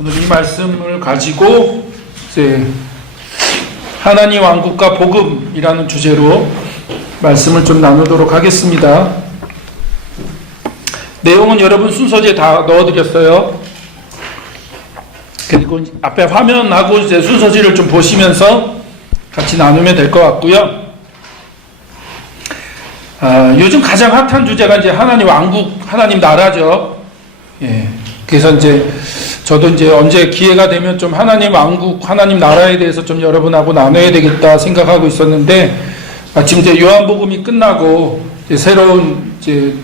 오늘 이 말씀을 가지고 이제 하나님 왕국과 복음이라는 주제로 말씀을 좀 나누도록 하겠습니다. 내용은 여러분 순서지에 다 넣어드렸어요. 그리고 앞에 화면하고 이제 순서지를 좀 보시면서 같이 나누면 될 것 같고요. 요즘 가장 핫한 주제가 이제 하나님 왕국, 하나님 나라죠. 예. 그래서 이제 저도 이제 언제 기회가 되면 좀 하나님 왕국, 하나님 나라에 대해서 좀 여러분하고 나눠야 되겠다 생각하고 있었는데, 마침 이제 요한복음이 끝나고 이제 새로운 이제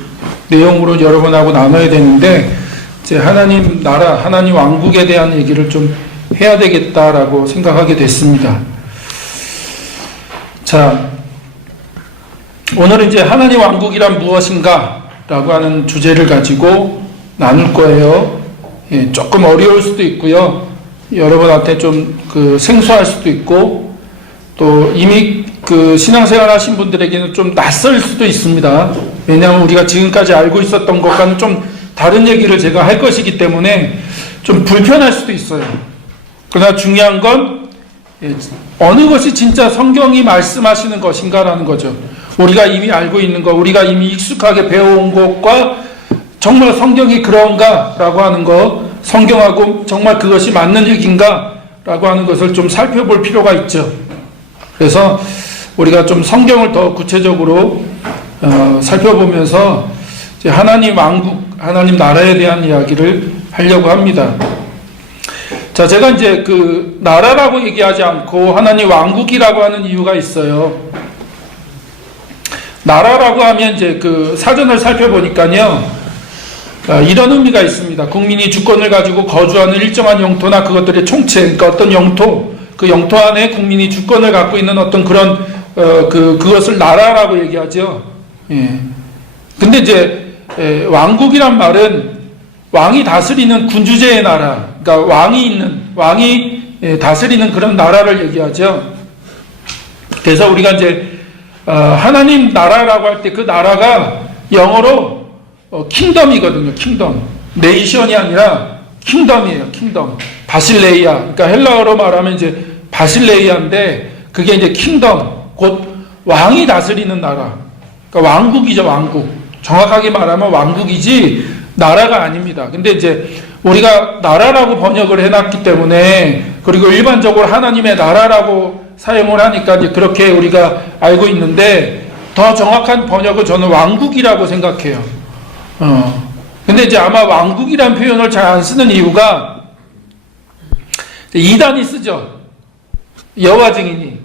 내용으로 여러분하고 나눠야 되는데, 이제 하나님 나라, 하나님 왕국에 대한 얘기를 좀 해야 되겠다라고 생각하게 됐습니다. 자, 오늘은 이제 하나님 왕국이란 무엇인가? 라고 하는 주제를 가지고 나눌 거예요. 예, 조금 어려울 수도 있고요. 여러분한테 좀 생소할 수도 있고, 또 이미 신앙생활 하신 분들에게는 좀 낯설 수도 있습니다. 왜냐하면 우리가 지금까지 알고 있었던 것과는 좀 다른 얘기를 제가 할 것이기 때문에 좀 불편할 수도 있어요. 그러나 중요한 건 어느 것이 진짜 성경이 말씀하시는 것인가라는 거죠. 우리가 이미 알고 있는 것, 우리가 이미 익숙하게 배워온 것과 정말 성경이 그런가? 라고 하는 것, 성경하고 정말 그것이 맞는 얘기인가? 라고 하는 것을 좀 살펴볼 필요가 있죠. 그래서 우리가 좀 성경을 더 구체적으로 살펴보면서 이제 하나님 왕국, 하나님 나라에 대한 이야기를 하려고 합니다. 자, 제가 이제 나라라고 얘기하지 않고 하나님 왕국이라고 하는 이유가 있어요. 나라라고 하면 이제 사전을 살펴보니까요. 이런 의미가 있습니다. 국민이 주권을 가지고 거주하는 일정한 영토나 그것들의 총체, 그러니까 어떤 영토, 그 영토 안에 국민이 주권을 갖고 있는 어떤 그런 그것을 나라라고 얘기하죠. 예. 근데 이제 왕국이란 말은 왕이 다스리는 군주제의 나라, 그러니까 왕이 다스리는 그런 나라를 얘기하죠. 그래서 우리가 이제 하나님 나라라고 할 때 그 나라가 영어로 킹덤이거든요. 킹덤. 네이션이 아니라 킹덤이에요. 킹덤. 바실레이아. 그러니까 헬라어로 말하면 이제 바실레이아인데 그게 이제 킹덤. 곧 왕이 다스리는 나라. 그러니까 왕국이죠. 왕국. 정확하게 말하면 왕국이지 나라가 아닙니다. 근데 이제 우리가 나라라고 번역을 해놨기 때문에, 그리고 일반적으로 하나님의 나라라고 사용을 하니까 이제 그렇게 우리가 알고 있는데, 더 정확한 번역은 저는 왕국이라고 생각해요. 근데 이제 아마 왕국이란 표현을 잘 안 쓰는 이유가 이단이 쓰죠. 여호와 증인이.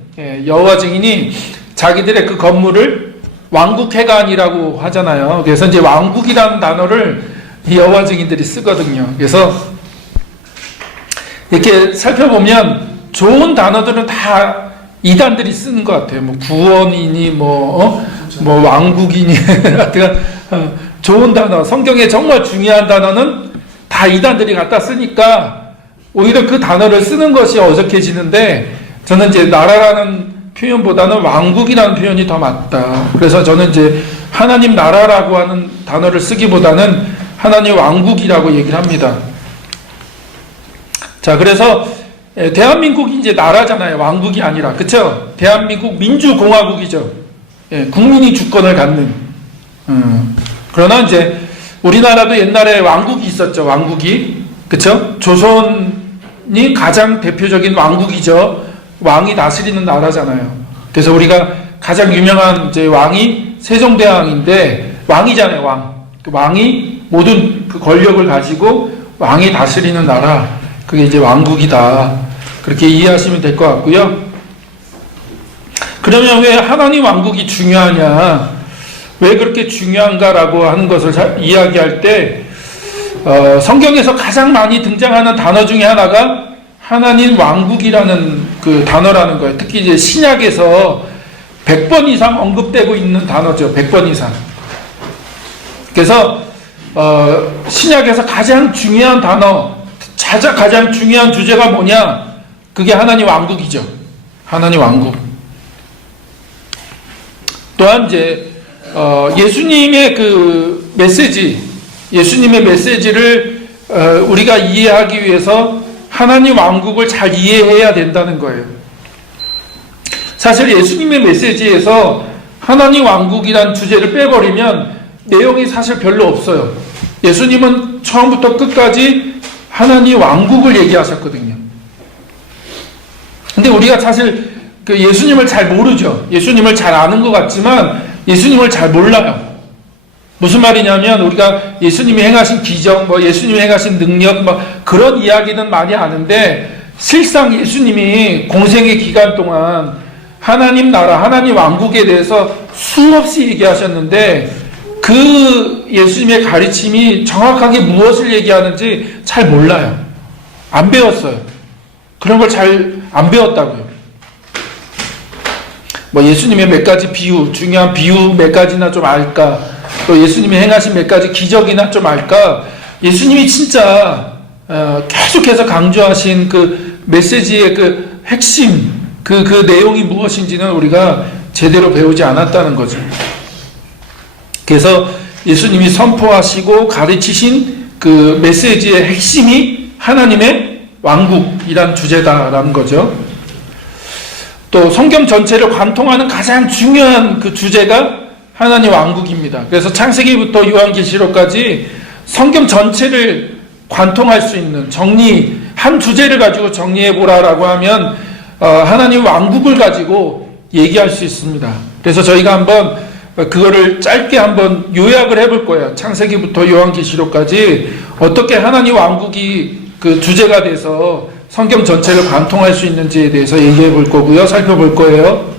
여호와 증인이 자기들의 그 건물을 왕국회관이라고 하잖아요. 그래서 이제 왕국이라는 단어를 여호와 증인들이 쓰거든요. 그래서 이렇게 살펴보면 좋은 단어들은 다 이단들이 쓰는 것 같아요. 뭐 구원이니 뭐 왕국이니 좋은 단어, 성경에 정말 중요한 단어는 다 이단들이 갖다 쓰니까 오히려 그 단어를 쓰는 것이 어색해지는데, 저는 이제 나라라는 표현보다는 왕국이라는 표현이 더 맞다. 그래서 저는 이제 하나님 나라라고 하는 단어를 쓰기보다는 하나님 왕국이라고 얘기를 합니다. 자, 그래서 대한민국이 이제 나라잖아요. 왕국이 아니라. 그쵸? 대한민국 민주공화국이죠. 국민이 주권을 갖는. 그러나 이제 우리나라도 옛날에 왕국이 있었죠. 왕국이. 그쵸? 조선이 가장 대표적인 왕국이죠. 왕이 다스리는 나라잖아요. 그래서 우리가 가장 유명한 이제 왕이 세종대왕인데, 왕이잖아요. 왕. 그 왕이 모든 그 권력을 가지고 왕이 다스리는 나라. 그게 이제 왕국이다. 그렇게 이해하시면 될 것 같고요. 그러면 왜 하나님 왕국이 중요하냐? 왜 그렇게 중요한가라고 하는 것을 이야기할 때 성경에서 가장 많이 등장하는 단어 중에 하나가 하나님 왕국이라는 그 단어라는 거예요. 특히 이제 신약에서 100번 이상 언급되고 있는 단어죠. 100번 이상. 그래서 신약에서 가장 중요한 단어, 가장 중요한 주제가 뭐냐? 그게 하나님 왕국이죠. 하나님 왕국. 또한 이제 예수님의 그 메시지, 예수님의 메시지를 우리가 이해하기 위해서 하나님 왕국을 잘 이해해야 된다는 거예요. 사실 예수님의 메시지에서 하나님 왕국이란 주제를 빼버리면 내용이 사실 별로 없어요. 예수님은 처음부터 끝까지 하나님 왕국을 얘기하셨거든요. 근데 우리가 사실 그 예수님을 잘 모르죠. 예수님을 잘 아는 것 같지만 예수님을 잘 몰라요. 무슨 말이냐면 우리가 예수님이 행하신 기적, 예수님이 행하신 능력, 그런 이야기는 많이 아는데 실상 예수님이 공생의 기간 동안 하나님 나라, 하나님 왕국에 대해서 수없이 얘기하셨는데 그 예수님의 가르침이 정확하게 무엇을 얘기하는지 잘 몰라요. 안 배웠어요. 그런 걸 잘 안 배웠다고요. 예수님의 몇 가지 비유, 중요한 비유 몇 가지나 좀 알까? 또 예수님이 행하신 몇 가지 기적이나 좀 알까? 예수님이 진짜 계속해서 강조하신 그 메시지의 그 핵심, 그 내용이 무엇인지는 우리가 제대로 배우지 않았다는 거죠. 그래서 예수님이 선포하시고 가르치신 그 메시지의 핵심이 하나님의 왕국이란 주제다라는 거죠. 또 성경 전체를 관통하는 가장 중요한 그 주제가 하나님 왕국입니다. 그래서 창세기부터 요한계시록까지 성경 전체를 관통할 수 있는 한 주제를 가지고 정리해보라라고 하면 하나님 왕국을 가지고 얘기할 수 있습니다. 그래서 저희가 한번 그거를 짧게 한번 요약을 해볼 거예요. 창세기부터 요한계시록까지 어떻게 하나님 왕국이 그 주제가 돼서 성경 전체를 관통할 수 있는지에 대해서 얘기해 볼 거고요. 살펴볼 거예요.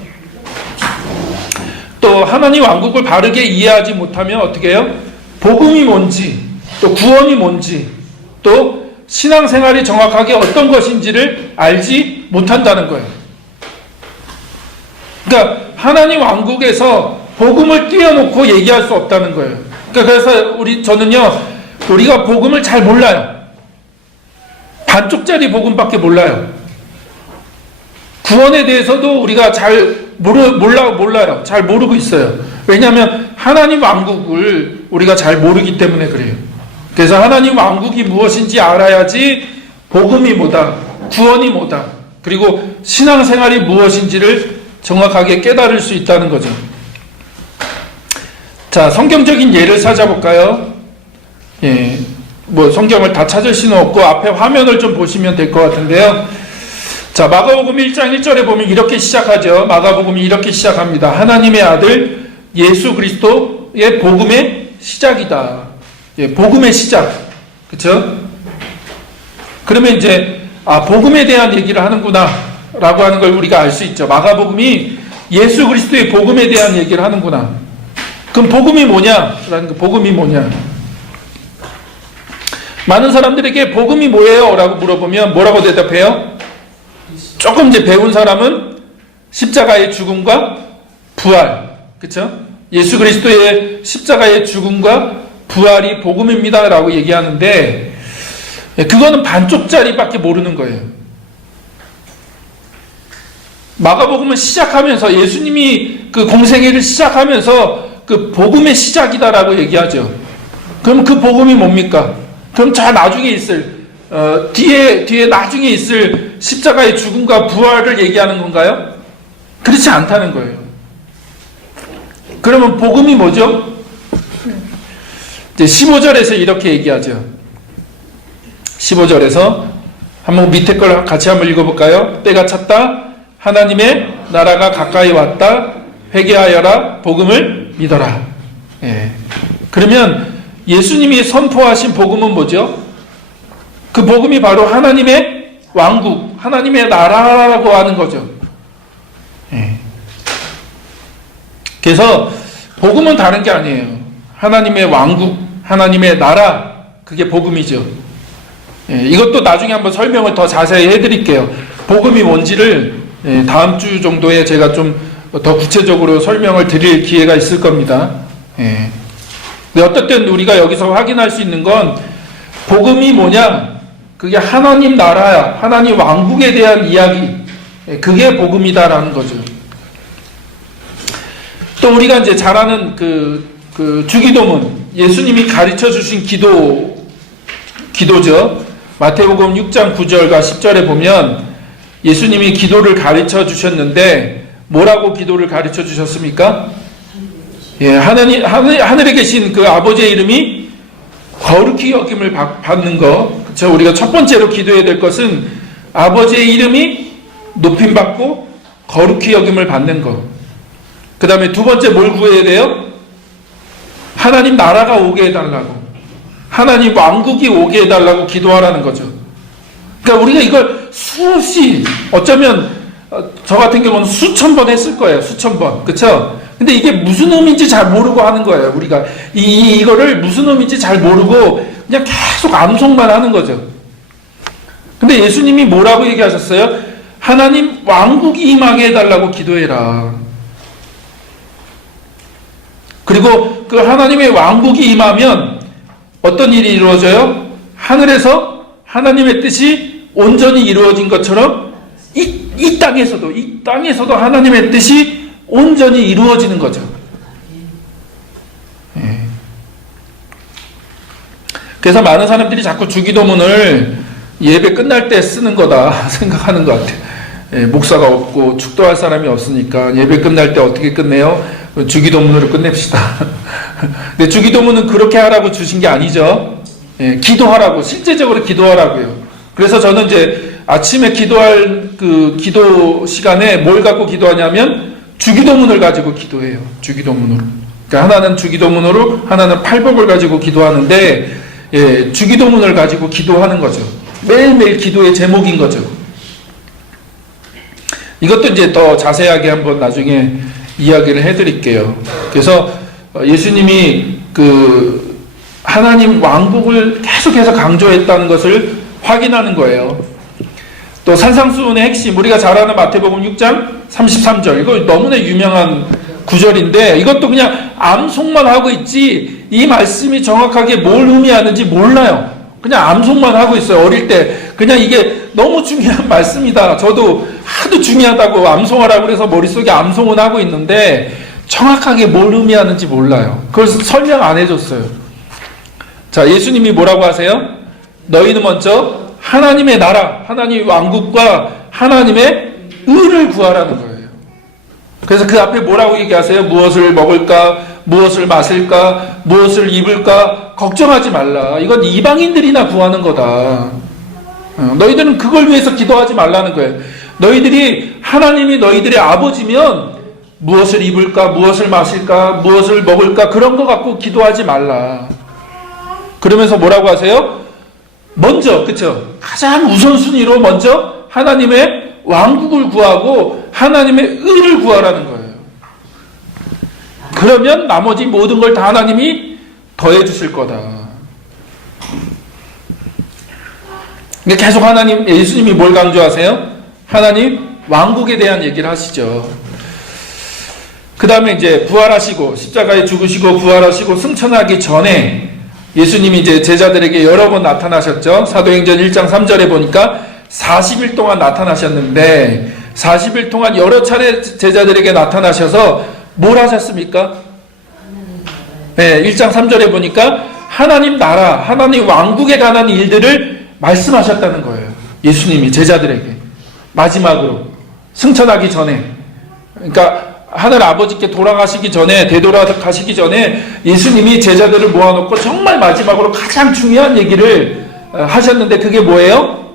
또 하나님 왕국을 바르게 이해하지 못하면 어떻게 해요? 복음이 뭔지, 또 구원이 뭔지, 또 신앙생활이 정확하게 어떤 것인지를 알지 못한다는 거예요. 그러니까 하나님 왕국에서 복음을 띄워놓고 얘기할 수 없다는 거예요. 그래서 저는요, 우리가 복음을 잘 몰라요. 반쪽짜리 복음밖에 몰라요. 구원에 대해서도 우리가 잘 몰라요. 잘 모르고 있어요. 왜냐하면 하나님 왕국을 우리가 잘 모르기 때문에 그래요. 그래서 하나님 왕국이 무엇인지 알아야지 복음이 뭐다, 구원이 뭐다, 그리고 신앙생활이 무엇인지를 정확하게 깨달을 수 있다는 거죠. 자, 성경적인 예를 찾아볼까요? 예, 성경을 다 찾을 수는 없고 앞에 화면을 좀 보시면 될 것 같은데요. 자, 마가복음 1장 1절에 보면 이렇게 시작하죠. 마가복음이 이렇게 시작합니다. 하나님의 아들 예수 그리스도의 복음의 시작이다. 예, 복음의 시작. 그쵸? 그러면 이제 복음에 대한 얘기를 하는구나 라고 하는 걸 우리가 알 수 있죠. 마가복음이 예수 그리스도의 복음에 대한 얘기를 하는구나. 그럼 복음이 뭐냐? 라는 거, 복음이 뭐냐? 많은 사람들에게 복음이 뭐예요? 라고 물어보면 뭐라고 대답해요? 조금 이제 배운 사람은 십자가의 죽음과 부활. 그쵸? 예수 그리스도의 십자가의 죽음과 부활이 복음입니다. 라고 얘기하는데, 그거는 반쪽짜리밖에 모르는 거예요. 마가복음은 시작하면서 예수님이 그 공생애를 시작하면서 그 복음의 시작이다라고 얘기하죠. 그럼 그 복음이 뭡니까? 그럼 저 나중에 있을 뒤에 나중에 있을 십자가의 죽음과 부활을 얘기하는 건가요? 그렇지 않다는 거예요. 그러면 복음이 뭐죠? 이제 15절에서 이렇게 얘기하죠. 15절에서 한번 밑에 걸 같이 한번 읽어볼까요? 때가 찼다. 하나님의 나라가 가까이 왔다. 회개하여라. 복음을 믿어라. 예. 그러면 예수님이 선포하신 복음은 뭐죠? 그 복음이 바로 하나님의 왕국, 하나님의 나라라고 하는 거죠. 예. 그래서 복음은 다른 게 아니에요. 하나님의 왕국, 하나님의 나라, 그게 복음이죠. 예. 이것도 나중에 한번 설명을 더 자세히 해드릴게요. 복음이 뭔지를 다음 주 정도에 제가 좀 더 구체적으로 설명을 드릴 기회가 있을 겁니다. 예. 근데 어떻든 우리가 여기서 확인할 수 있는 건 복음이 뭐냐? 그게 하나님 나라야, 하나님 왕국에 대한 이야기. 그게 복음이다라는 거죠. 또 우리가 이제 잘 아는 그 주기도문, 예수님이 가르쳐 주신 기도죠. 마태복음 6장 9절과 10절에 보면 예수님이 기도를 가르쳐 주셨는데 뭐라고 기도를 가르쳐 주셨습니까? 예, 하늘에 계신 그 아버지의 이름이 거룩히 여김을 받는 거. 그렇죠? 우리가 첫 번째로 기도해야 될 것은 아버지의 이름이 높임받고 거룩히 여김을 받는 거. 그 다음에 두 번째 뭘 구해야 돼요? 하나님 나라가 오게 해달라고. 하나님 왕국이 오게 해달라고 기도하라는 거죠. 그러니까 우리가 이걸 수없이, 어쩌면 저 같은 경우는 수천 번 했을 거예요. 수천 번. 그쵸? 근데 이게 무슨 의미인지 잘 모르고 하는 거예요. 우리가 이거를 무슨 의미인지 잘 모르고 그냥 계속 암송만 하는 거죠. 근데 예수님이 뭐라고 얘기하셨어요? 하나님 왕국이 임하게 해달라고 기도해라. 그리고 그 하나님의 왕국이 임하면 어떤 일이 이루어져요? 하늘에서 하나님의 뜻이 온전히 이루어진 것처럼 이 땅에서도 하나님의 뜻이 온전히 이루어지는 거죠. 예. 그래서 많은 사람들이 자꾸 주기도문을 예배 끝날 때 쓰는 거다 생각하는 것 같아요. 예, 목사가 없고 축도할 사람이 없으니까 예배 끝날 때 어떻게 끝내요? 주기도문으로 끝냅시다. 근데 주기도문은 그렇게 하라고 주신 게 아니죠. 예, 기도하라고, 실제적으로 기도하라고요. 그래서 저는 이제 아침에 기도할 그 기도 시간에 뭘 갖고 기도하냐면 주기도문을 가지고 기도해요. 주기도문으로. 그러니까 하나는 주기도문으로, 하나는 팔복을 가지고 기도하는데, 예, 주기도문을 가지고 기도하는 거죠. 매일매일 기도의 제목인 거죠. 이것도 이제 더 자세하게 한번 나중에 이야기를 해드릴게요. 그래서 예수님이 그 하나님 왕국을 계속해서 강조했다는 것을 확인하는 거예요. 또 산상수훈의 핵심, 우리가 잘 아는 마태복음 6장 33절, 이거 너무나 유명한 구절인데 이것도 그냥 암송만 하고 있지 이 말씀이 정확하게 뭘 의미하는지 몰라요. 그냥 암송만 하고 있어요. 어릴 때 그냥 이게 너무 중요한 말씀이다. 저도 하도 중요하다고 암송하라고 그래서 머릿속에 암송은 하고 있는데 정확하게 뭘 의미하는지 몰라요. 그걸 설명 안 해줬어요. 자, 예수님이 뭐라고 하세요? 너희는 먼저 하나님의 나라, 하나님의 왕국과 하나님의 의를 구하라는 거예요. 그래서 그 앞에 뭐라고 얘기하세요? 무엇을 먹을까? 무엇을 마실까? 무엇을 입을까? 걱정하지 말라. 이건 이방인들이나 구하는 거다. 너희들은 그걸 위해서 기도하지 말라는 거예요. 너희들이 하나님이 너희들의 아버지면 무엇을 입을까? 무엇을 마실까? 무엇을 먹을까? 그런 거 갖고 기도하지 말라. 그러면서 뭐라고 하세요? 먼저, 그쵸? 가장 우선순위로 먼저 하나님의 왕국을 구하고 하나님의 의를 구하라는 거예요. 그러면 나머지 모든 걸 다 하나님이 더해 주실 거다. 근데 계속 하나님, 예수님이 뭘 강조하세요? 하나님 왕국에 대한 얘기를 하시죠. 그 다음에 이제 부활하시고 십자가에 죽으시고 부활하시고 승천하기 전에 예수님이 이제 제자들에게 여러 번 나타나셨죠. 사도행전 1장 3절에 보니까 40일 동안 나타나셨는데 40일 동안 여러 차례 제자들에게 나타나셔서 뭘 하셨습니까? 네, 1장 3절에 보니까 하나님 나라, 하나님 왕국에 관한 일들을 말씀하셨다는 거예요. 예수님이 제자들에게 마지막으로 승천하기 전에, 그러니까 하늘 아버지께 돌아가시기 전에, 되돌아가시기 전에 예수님이 제자들을 모아놓고 정말 마지막으로 가장 중요한 얘기를 하셨는데 그게 뭐예요?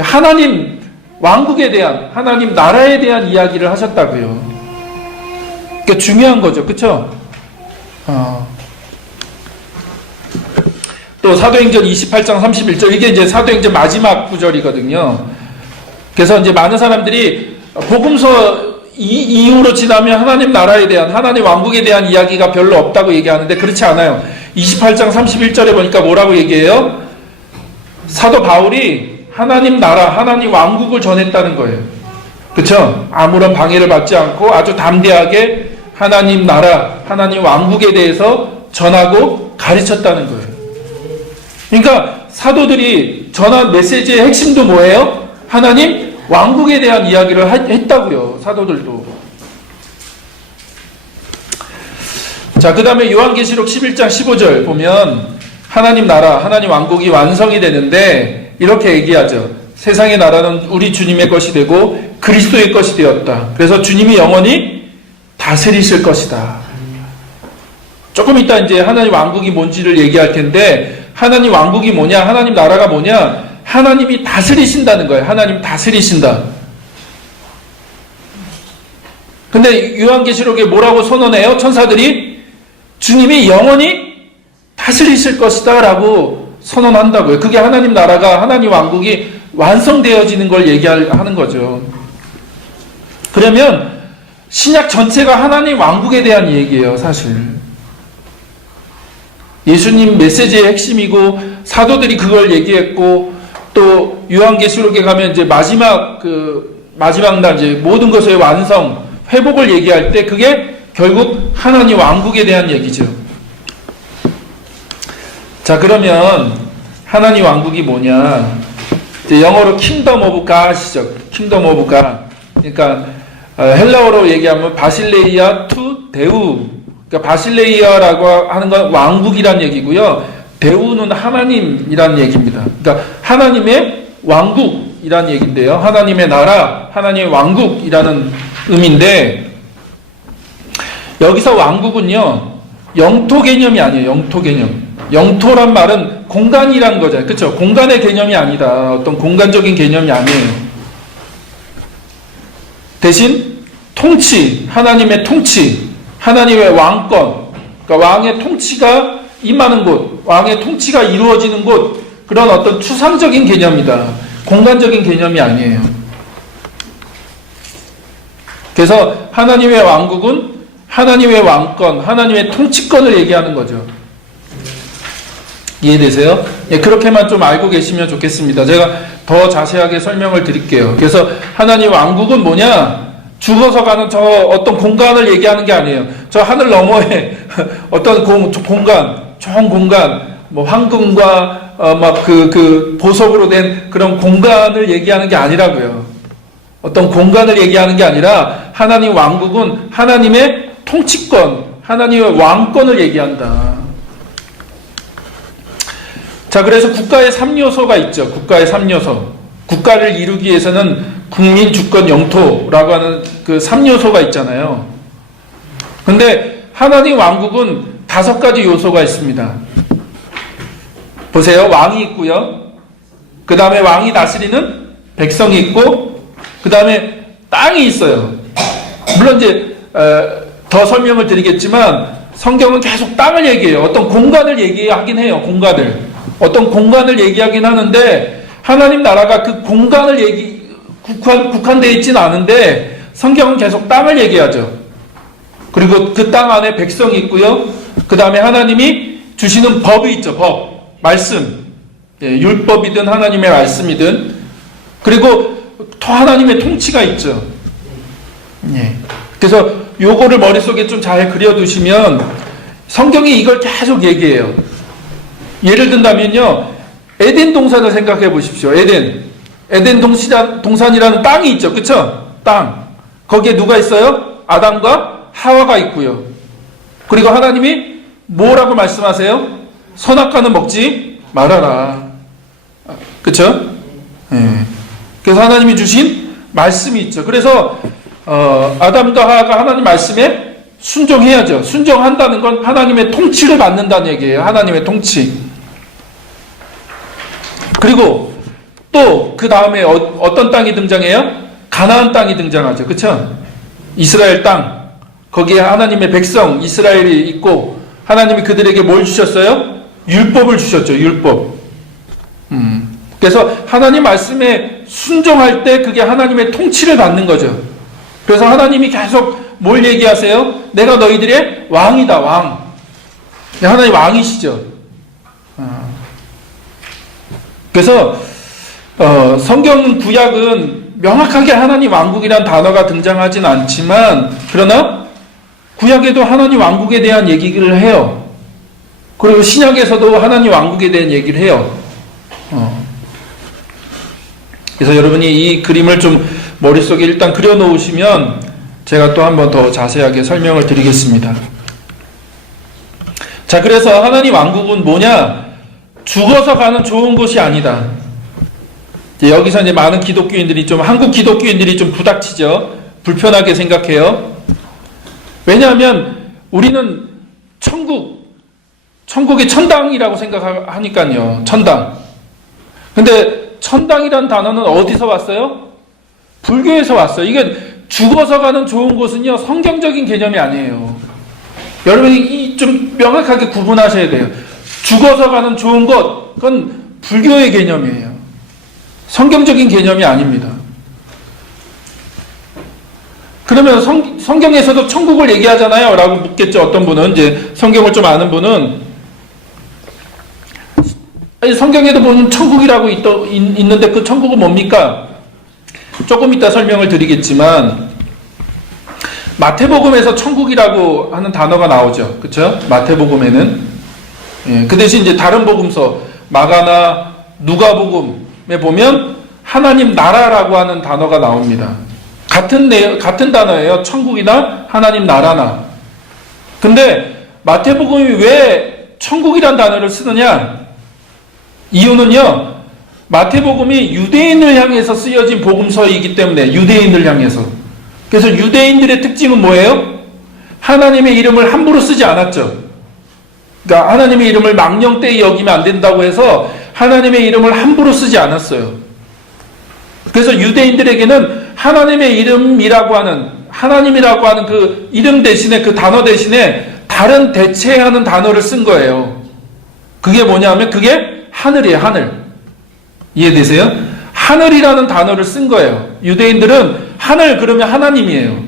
하나님 왕국에 대한, 하나님 나라에 대한 이야기를 하셨다고요. 그러니까 중요한 거죠. 그쵸? 또 사도행전 28장 31절, 이게 이제 사도행전 마지막 구절이거든요. 그래서 이제 많은 사람들이 복음서 이후로 지나면 하나님 나라에 대한, 하나님 왕국에 대한 이야기가 별로 없다고 얘기하는데 그렇지 않아요. 28장 31절에 보니까 뭐라고 얘기해요? 사도 바울이 하나님 나라, 하나님 왕국을 전했다는 거예요. 그쵸? 아무런 방해를 받지 않고 아주 담대하게 하나님 나라, 하나님 왕국에 대해서 전하고 가르쳤다는 거예요. 그러니까 사도들이 전한 메시지의 핵심도 뭐예요? 하나님 왕국에 대한 이야기를 했다고요. 사도들도. 자, 그 다음에 요한계시록 11장 15절 보면 하나님 나라, 하나님 왕국이 완성이 되는데 이렇게 얘기하죠. 세상의 나라는 우리 주님의 것이 되고 그리스도의 것이 되었다. 그래서 주님이 영원히 다스리실 것이다. 조금 이따 이제 하나님 왕국이 뭔지를 얘기할 텐데, 하나님 왕국이 뭐냐, 하나님 나라가 뭐냐, 하나님이 다스리신다는 거예요. 하나님 다스리신다. 근데 요한계시록에 뭐라고 선언해요? 천사들이 주님이 영원히 다스리실 것이다 라고 선언한다고요. 그게 하나님 나라가, 하나님 왕국이 완성되어지는 걸 얘기하는 거죠. 그러면 신약 전체가 하나님 왕국에 대한 얘기예요, 사실. 예수님 메시지의 핵심이고 사도들이 그걸 얘기했고, 또 요한계시록에 가면 이제 마지막 날 이제 모든 것의 완성, 회복을 얘기할 때 그게 결국 하나님 왕국에 대한 얘기죠. 자, 그러면 하나님 왕국이 뭐냐? 이제 영어로 킹덤 오브 갓이죠. 킹덤 오브 갓. 그러니까 헬라어로 얘기하면 바실레이아 투 데우. 그러니까 바실레이아라고 하는 건 왕국이란 얘기고요. 데우는 하나님이란 얘기입니다. 그러니까 하나님의 왕국이란 얘기인데요. 하나님의 나라, 하나님의 왕국이라는 의미인데, 여기서 왕국은요, 영토 개념이 아니에요. 영토 개념. 영토란 말은 공간이란 거잖아요. 그렇죠? 공간의 개념이 아니다. 어떤 공간적인 개념이 아니에요. 대신 통치, 하나님의 통치, 하나님의 왕권, 그러니까 왕의 통치가 임하는 곳, 왕의 통치가 이루어지는 곳, 그런 어떤 추상적인 개념이다. 공간적인 개념이 아니에요. 그래서 하나님의 왕국은 하나님의 왕권, 하나님의 통치권을 얘기하는 거죠. 이해되세요? 예, 그렇게만 좀 알고 계시면 좋겠습니다. 제가 더 자세하게 설명을 드릴게요. 그래서 하나님 왕국은 뭐냐? 죽어서 가는 저 어떤 공간을 얘기하는 게 아니에요. 저 하늘 너머에 어떤 공간, 좋은 공간, 뭐 황금과 막 보석으로 된 그런 공간을 얘기하는 게 아니라고요. 어떤 공간을 얘기하는 게 아니라 하나님 왕국은 하나님의 통치권, 하나님의 왕권을 얘기한다. 자, 그래서 국가의 3요소가 있죠. 국가의 3요소. 국가를 이루기 위해서는 국민, 주권, 영토라고 하는 그 3요소가 있잖아요. 근데 하나님 왕국은 5가지 요소가 있습니다. 보세요. 왕이 있고요. 그 다음에 왕이 다스리는 백성이 있고, 그 다음에 땅이 있어요. 물론 이제 더 설명을 드리겠지만 성경은 계속 땅을 얘기해요. 어떤 공간을 얘기하긴 해요. 공간을. 어떤 공간을 얘기하긴 하는데 하나님 나라가 그 공간을 국한되어 있지는 않은데 성경은 계속 땅을 얘기하죠. 그리고 그 땅 안에 백성이 있고요. 그 다음에 하나님이 주시는 법이 있죠. 법, 말씀, 율법이든 하나님의 말씀이든, 그리고 또 하나님의 통치가 있죠. 그래서 요거를 머릿속에 좀 잘 그려두시면 성경이 이걸 계속 얘기해요. 예를 든다면요, 에덴 동산을 생각해 보십시오. 에덴 동산이라는 땅이 있죠. 그쵸? 땅. 거기에 누가 있어요? 아담과 하와가 있고요. 그리고 하나님이 뭐라고 말씀하세요? 선악과는 먹지 말아라. 그쵸? 그래서 하나님이 주신 말씀이 있죠. 그래서 아담과 하와가 하나님 말씀에 순종해야죠. 순종한다는 건 하나님의 통치를 받는다는 얘기예요. 하나님의 통치. 그리고 또 그 다음에 어떤 땅이 등장해요? 가나안 땅이 등장하죠. 그쵸? 이스라엘 땅. 거기에 하나님의 백성 이스라엘이 있고, 하나님이 그들에게 뭘 주셨어요? 율법을 주셨죠. 율법. 그래서 하나님 말씀에 순종할 때 그게 하나님의 통치를 받는 거죠. 그래서 하나님이 계속 뭘 얘기하세요? 내가 너희들의 왕이다. 왕. 하나님 왕이시죠. 그래서 성경 구약은 명확하게 하나님 왕국이란 단어가 등장하진 않지만, 그러나 구약에도 하나님 왕국에 대한 얘기를 해요. 그리고 신약에서도 하나님 왕국에 대한 얘기를 해요. 그래서 여러분이 이 그림을 좀 머릿속에 일단 그려놓으시면 제가 또 한 번 더 자세하게 설명을 드리겠습니다. 자, 그래서 하나님 왕국은 뭐냐? 죽어서 가는 좋은 곳이 아니다. 여기서 이제 많은 기독교인들이 한국 기독교인들이 좀 부닥치죠. 불편하게 생각해요. 왜냐하면 우리는 천국이 천당이라고 생각하니까요. 천당. 근데 천당이란 단어는 어디서 왔어요? 불교에서 왔어요. 이게 죽어서 가는 좋은 곳은요, 성경적인 개념이 아니에요. 여러분이 좀 명확하게 구분하셔야 돼요. 죽어서 가는 좋은 곳, 그건 불교의 개념이에요. 성경적인 개념이 아닙니다. 그러면 성경에서도 천국을 얘기하잖아요. 라고 묻겠죠. 어떤 분은, 이제 성경을 좀 아는 분은, 성경에도 보면 천국이라고 있는데 그 천국은 뭡니까? 조금 이따 설명을 드리겠지만, 마태복음에서 천국이라고 하는 단어가 나오죠. 그쵸? 마태복음에는. 예, 그 대신 이제 다른 복음서, 마가나 누가복음에 보면 하나님 나라라고 하는 단어가 나옵니다. 같은 단어예요. 천국이나 하나님 나라나. 근데 마태복음이 왜 천국이란 단어를 쓰느냐? 이유는요, 마태복음이 유대인을 향해서 쓰여진 복음서이기 때문에, 유대인을 향해서. 그래서 유대인들의 특징은 뭐예요? 하나님의 이름을 함부로 쓰지 않았죠. 그러니까 하나님의 이름을 망령되이 여기면 안 된다고 해서 하나님의 이름을 함부로 쓰지 않았어요. 그래서 유대인들에게는 하나님의 이름이라고 하는, 하나님이라고 하는 그 이름 대신에, 그 단어 대신에 다른 대체하는 단어를 쓴 거예요. 그게 뭐냐면 그게 하늘이에요. 하늘. 이해되세요? 하늘이라는 단어를 쓴 거예요. 유대인들은 하늘 그러면 하나님이에요.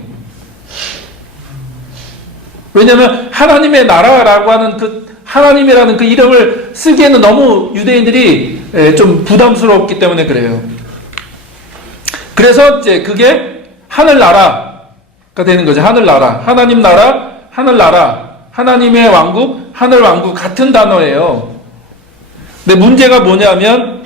왜냐하면 하나님의 나라라고 하는 그 하나님이라는 그 이름을 쓰기에는 너무 유대인들이 좀 부담스럽기 때문에 그래요. 그래서 이제 그게 하늘나라가 되는 거죠. 하늘나라. 하나님 나라, 하늘나라. 하나님의 왕국, 하늘왕국 같은 단어예요. 근데 문제가 뭐냐면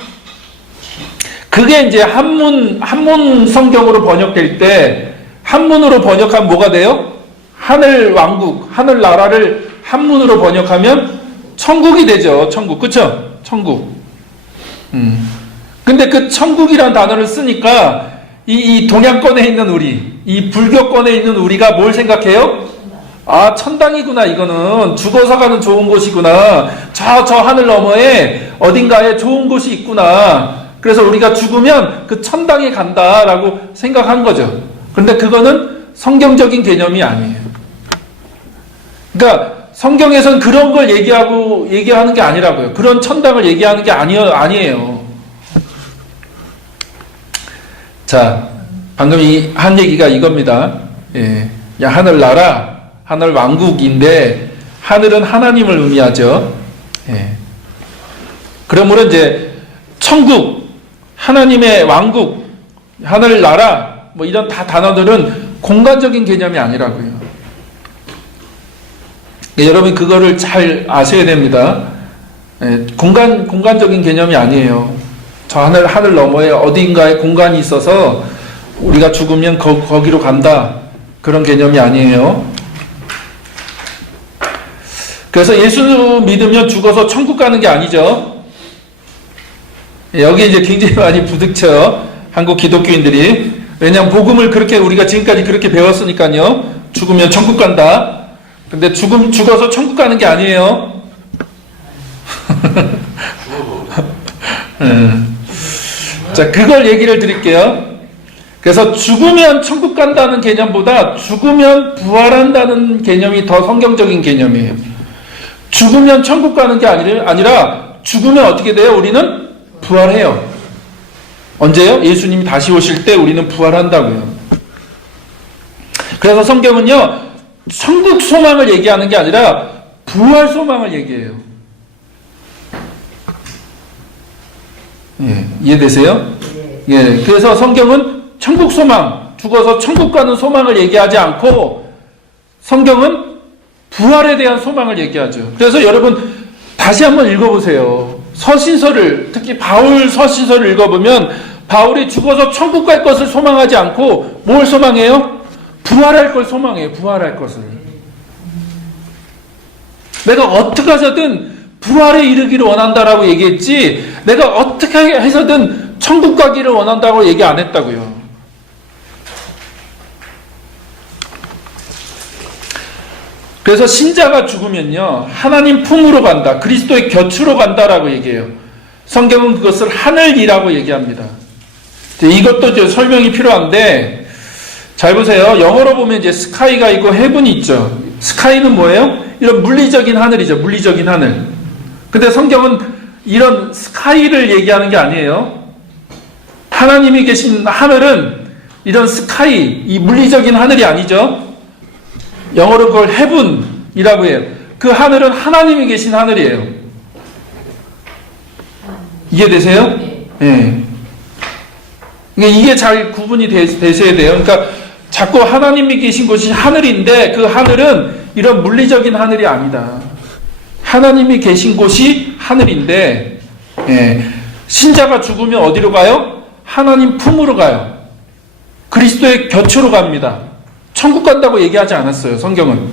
그게 이제 한문 성경으로 번역될 때 한문으로 번역하면 뭐가 돼요? 하늘왕국, 하늘나라를 한문으로 번역하면 천국이 되죠. 천국. 그쵸? 천국. 근데 그 천국이란 단어를 쓰니까 이 동양권에 있는 우리, 이 불교권에 있는 우리가 뭘 생각해요? 아, 천당이구나. 이거는 죽어서 가는 좋은 곳이구나. 저 하늘 너머에 어딘가에 좋은 곳이 있구나. 그래서 우리가 죽으면 그 천당에 간다라고 생각한 거죠. 그런데 그거는 성경적인 개념이 아니에요. 그러니까 성경에서는 그런 걸 얘기하는 게 아니라고요. 그런 천당을 얘기하는 게 아니에요. 자, 방금 한 얘기가 이겁니다. 예. 야, 하늘나라, 하늘왕국인데, 하늘은 하나님을 의미하죠. 예. 그러므로 이제, 천국, 하나님의 왕국, 하늘나라, 뭐 이런 다 단어들은 공간적인 개념이 아니라고요. 예, 여러분 그거를 잘 아셔야 됩니다. 예, 공간적인 개념이 아니에요. 저 하늘 너머에 어딘가에 공간이 있어서 우리가 죽으면 거기로 간다. 그런 개념이 아니에요. 그래서 예수 믿으면 죽어서 천국 가는 게 아니죠. 여기 이제 굉장히 많이 부딪혀요. 한국 기독교인들이. 왜냐하면 복음을 그렇게 우리가 지금까지 그렇게 배웠으니까요. 죽으면 천국 간다. 근데 죽어서 천국 가는 게 아니에요. 자, 그걸 얘기를 드릴게요. 그래서 죽으면 천국 간다는 개념보다 죽으면 부활한다는 개념이 더 성경적인 개념이에요. 죽으면 천국 가는 게 아니라 죽으면 어떻게 돼요? 우리는 부활해요. 언제요? 예수님이 다시 오실 때 우리는 부활한다고요. 그래서 성경은요, 천국 소망을 얘기하는 게 아니라 부활 소망을 얘기해요. 예, 이해되세요? 예, 그래서 성경은 천국 소망, 죽어서 천국 가는 소망을 얘기하지 않고 성경은 부활에 대한 소망을 얘기하죠. 그래서 여러분 다시 한번 읽어보세요. 서신서를, 특히 바울 서신서를 읽어보면 바울이 죽어서 천국 갈 것을 소망하지 않고 뭘 소망해요? 부활할 걸 소망해요. 부활할 것을. 내가 어떻게 해서든 부활에 이르기를 원한다라고 얘기했지, 내가 어떻게 해서든 천국 가기를 원한다고 얘기 안 했다고요. 그래서 신자가 죽으면요, 하나님 품으로 간다, 그리스도의 곁으로 간다라고 얘기해요. 성경은 그것을 하늘이라고 얘기합니다. 이것도 좀 설명이 필요한데, 잘 보세요. 영어로 보면 이제 스카이가 있고 헤븐이 있죠. 스카이는 뭐예요? 이런 물리적인 하늘이죠. 물리적인 하늘. 근데 성경은 이런 스카이를 얘기하는 게 아니에요. 하나님이 계신 하늘은 이런 스카이, 이 물리적인 하늘이 아니죠. 영어로 그걸 헤븐이라고 해요. 그 하늘은 하나님이 계신 하늘이에요. 이해되세요? 네. 이게 잘 구분이 되셔야 돼요. 그러니까 자꾸 하나님이 계신 곳이 하늘인데 그 하늘은 이런 물리적인 하늘이 아니다. 하나님이 계신 곳이 하늘인데, 신자가 죽으면 어디로 가요? 하나님 품으로 가요. 그리스도의 곁으로 갑니다. 천국 간다고 얘기하지 않았어요, 성경은.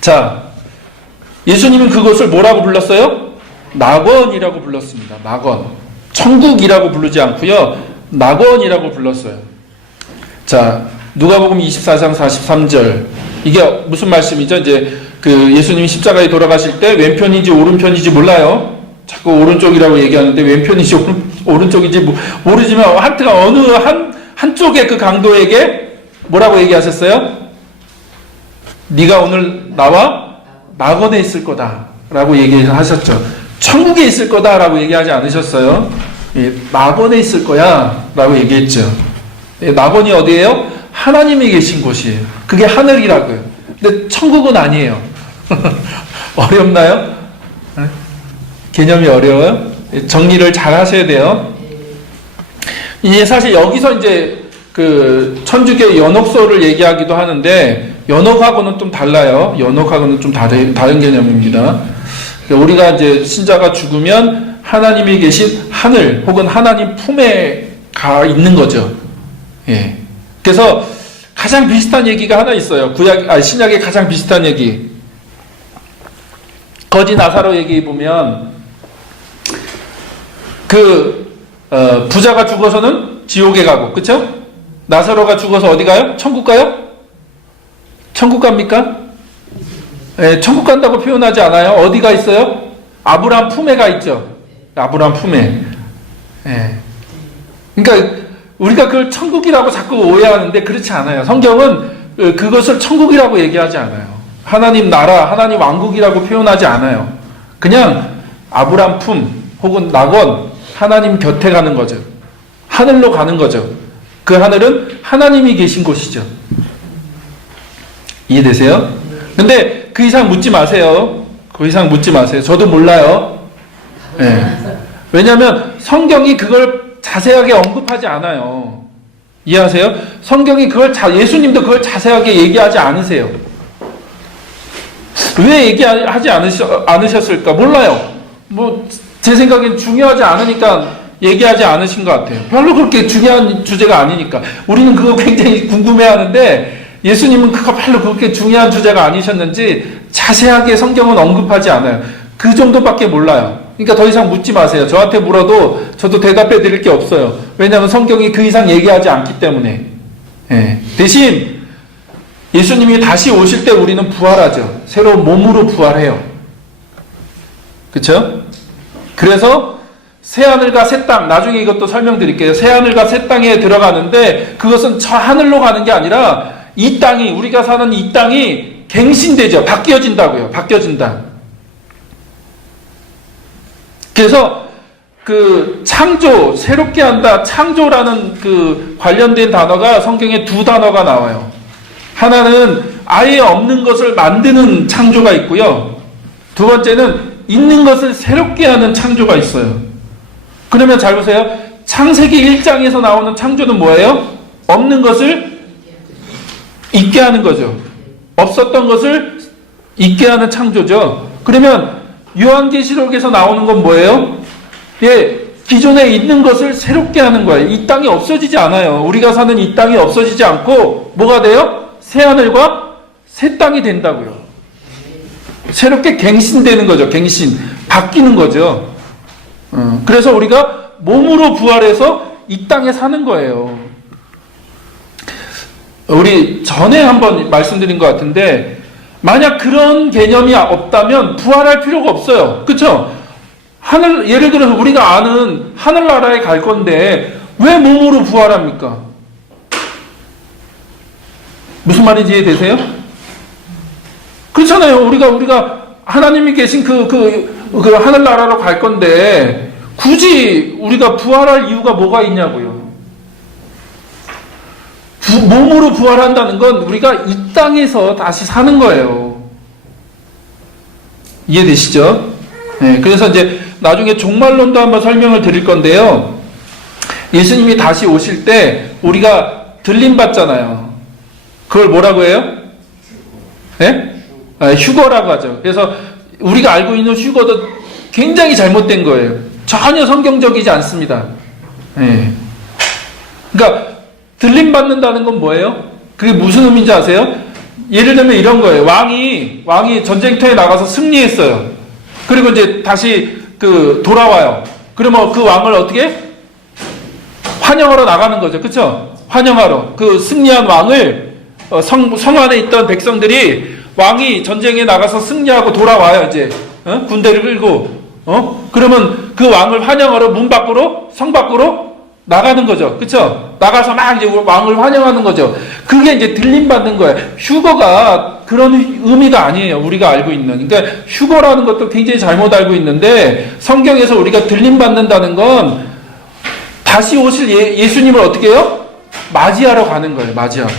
자, 예수님은 그것을 뭐라고 불렀어요? 낙원이라고 불렀습니다. 낙원. 천국이라고 부르지 않고요, 낙원이라고 불렀어요. 자, 누가복음 24장 43절. 이게 무슨 말씀이죠? 이제 그 예수님이 십자가에 돌아가실 때 왼편인지 오른편인지 몰라요. 자꾸 오른쪽이라고 얘기하는데 왼편인지 오른쪽인지 모르지만 하여튼 어느 한쪽의 그 강도에게 뭐라고 얘기하셨어요? 네가 오늘 나와 낙원에 있을 거다라고 얘기하셨죠. 천국에 있을 거다라고 얘기하지 않으셨어요. 낙원에 있을 거야라고 얘기했죠. 낙원이 어디예요? 하나님이 계신 곳이에요. 그게 하늘이라고요. 근데 천국은 아니에요. 어렵나요? 개념이 어려워요? 정리를 잘 하셔야 돼요. 이제 사실 여기서 이제 그 천주교 연옥소를 얘기하기도 하는데, 연옥하고는 좀 달라요. 연옥하고는 좀 다른 개념입니다. 우리가 이제 신자가 죽으면 하나님이 계신 하늘 혹은 하나님 품에 가 있는 거죠. 예. 그래서 가장 비슷한 얘기가 하나 있어요. 신약에 가장 비슷한 얘기. 거지 나사로 얘기 보면 부자가 죽어서는 지옥에 가고, 그쵸? 나사로가 죽어서 어디 가요? 천국 가요? 천국 갑니까? 예, 천국 간다고 표현하지 않아요. 어디가 있어요? 아브라함 품에 가 있죠. 아브라함 품에. 예. 그러니까 우리가 그걸 천국이라고 자꾸 오해하는데 그렇지 않아요. 성경은 그것을 천국이라고 얘기하지 않아요. 하나님 나라, 하나님 왕국이라고 표현하지 않아요. 그냥 아브라함 품 혹은 낙원, 하나님 곁에 가는 거죠. 하늘로 가는 거죠. 그 하늘은 하나님이 계신 곳이죠. 이해되세요? 근데 그 이상 묻지 마세요. 그 이상 묻지 마세요. 저도 몰라요. 네. 왜냐하면 성경이 그걸 자세하게 언급하지 않아요. 이해하세요? 성경이 예수님도 그걸 자세하게 얘기하지 않으세요. 왜 얘기하지 않으셨을까? 몰라요. 제 생각엔 중요하지 않으니까 얘기하지 않으신 것 같아요. 별로 그렇게 중요한 주제가 아니니까. 우리는 그거 굉장히 궁금해하는데 예수님은 그거 별로 그렇게 중요한 주제가 아니셨는지 자세하게 성경은 언급하지 않아요. 그 정도밖에 몰라요. 그러니까 더 이상 묻지 마세요. 저한테 물어도 저도 대답해 드릴 게 없어요. 왜냐하면 성경이 그 이상 얘기하지 않기 때문에. 예. 대신 예수님이 다시 오실 때 우리는 부활하죠. 새로운 몸으로 부활해요. 그렇죠? 그래서 새하늘과 새 땅, 나중에 이것도 설명드릴게요. 새하늘과 새 땅에 들어가는데 그것은 저 하늘로 가는 게 아니라 이 땅이, 우리가 사는 이 땅이 갱신되죠. 바뀌어진다고요. 바뀌어진다. 그래서 그 창조, 새롭게 한다, 창조라는 그 관련된 단어가 성경에 두 단어가 나와요. 하나는 아예 없는 것을 만드는 창조가 있고요. 두 번째는 있는 것을 새롭게 하는 창조가 있어요. 그러면 잘 보세요. 창세기 1장에서 나오는 창조는 뭐예요? 없는 것을 있게 하는 거죠. 없었던 것을 있게 하는 창조죠. 그러면 요한계시록에서 나오는 건 뭐예요? 예, 기존에 있는 것을 새롭게 하는 거예요. 이 땅이 없어지지 않아요. 우리가 사는 이 땅이 없어지지 않고 뭐가 돼요? 새 하늘과 새 땅이 된다고요. 새롭게 갱신되는 거죠. 갱신. 바뀌는 거죠. 그래서 우리가 몸으로 부활해서 이 땅에 사는 거예요. 우리 전에 한번 말씀드린 것 같은데, 만약 그런 개념이 없다면 부활할 필요가 없어요. 그쵸? 예를 들어서 우리가 아는 하늘나라에 갈 건데 왜 몸으로 부활합니까? 무슨 말인지 이해되세요? 그렇잖아요. 우리가 하나님이 계신 그 하늘나라로 갈 건데 굳이 우리가 부활할 이유가 뭐가 있냐고요. 몸으로 부활한다는 건 우리가 이 땅에서 다시 사는 거예요. 이해되시죠? 네, 그래서 이제 나중에 종말론도 한번 설명을 드릴 건데요. 예수님이 다시 오실 때 우리가 들림받잖아요. 그걸 뭐라고 해요? 네? 휴거라고 하죠. 그래서 우리가 알고 있는 휴거도 굉장히 잘못된 거예요. 전혀 성경적이지 않습니다. 네. 그러니까 들림받는다는 건 뭐예요? 그게 무슨 의미인지 아세요? 예를 들면 이런 거예요. 왕이 전쟁터에 나가서 승리했어요. 그리고 이제 다시 돌아와요. 그러면 그 왕을 어떻게? 환영하러 나가는 거죠. 그쵸? 환영하러. 그 승리한 왕을 성 안에 있던 백성들이 왕이 전쟁에 나가서 승리하고 돌아와요. 이제 군대를 끌고 그러면 그 왕을 환영하러 문 밖으로, 성 밖으로 나가는 거죠. 그쵸? 나가서 막 이제 왕을 환영하는 거죠. 그게 이제 들림받는 거예요. 휴거가 그런 의미가 아니에요. 우리가 알고 있는. 그러니까 휴거라는 것도 굉장히 잘못 알고 있는데, 성경에서 우리가 들림받는다는 건 다시 오실 예수님을 어떻게 해요? 맞이하러 가는 거예요. 맞이하러.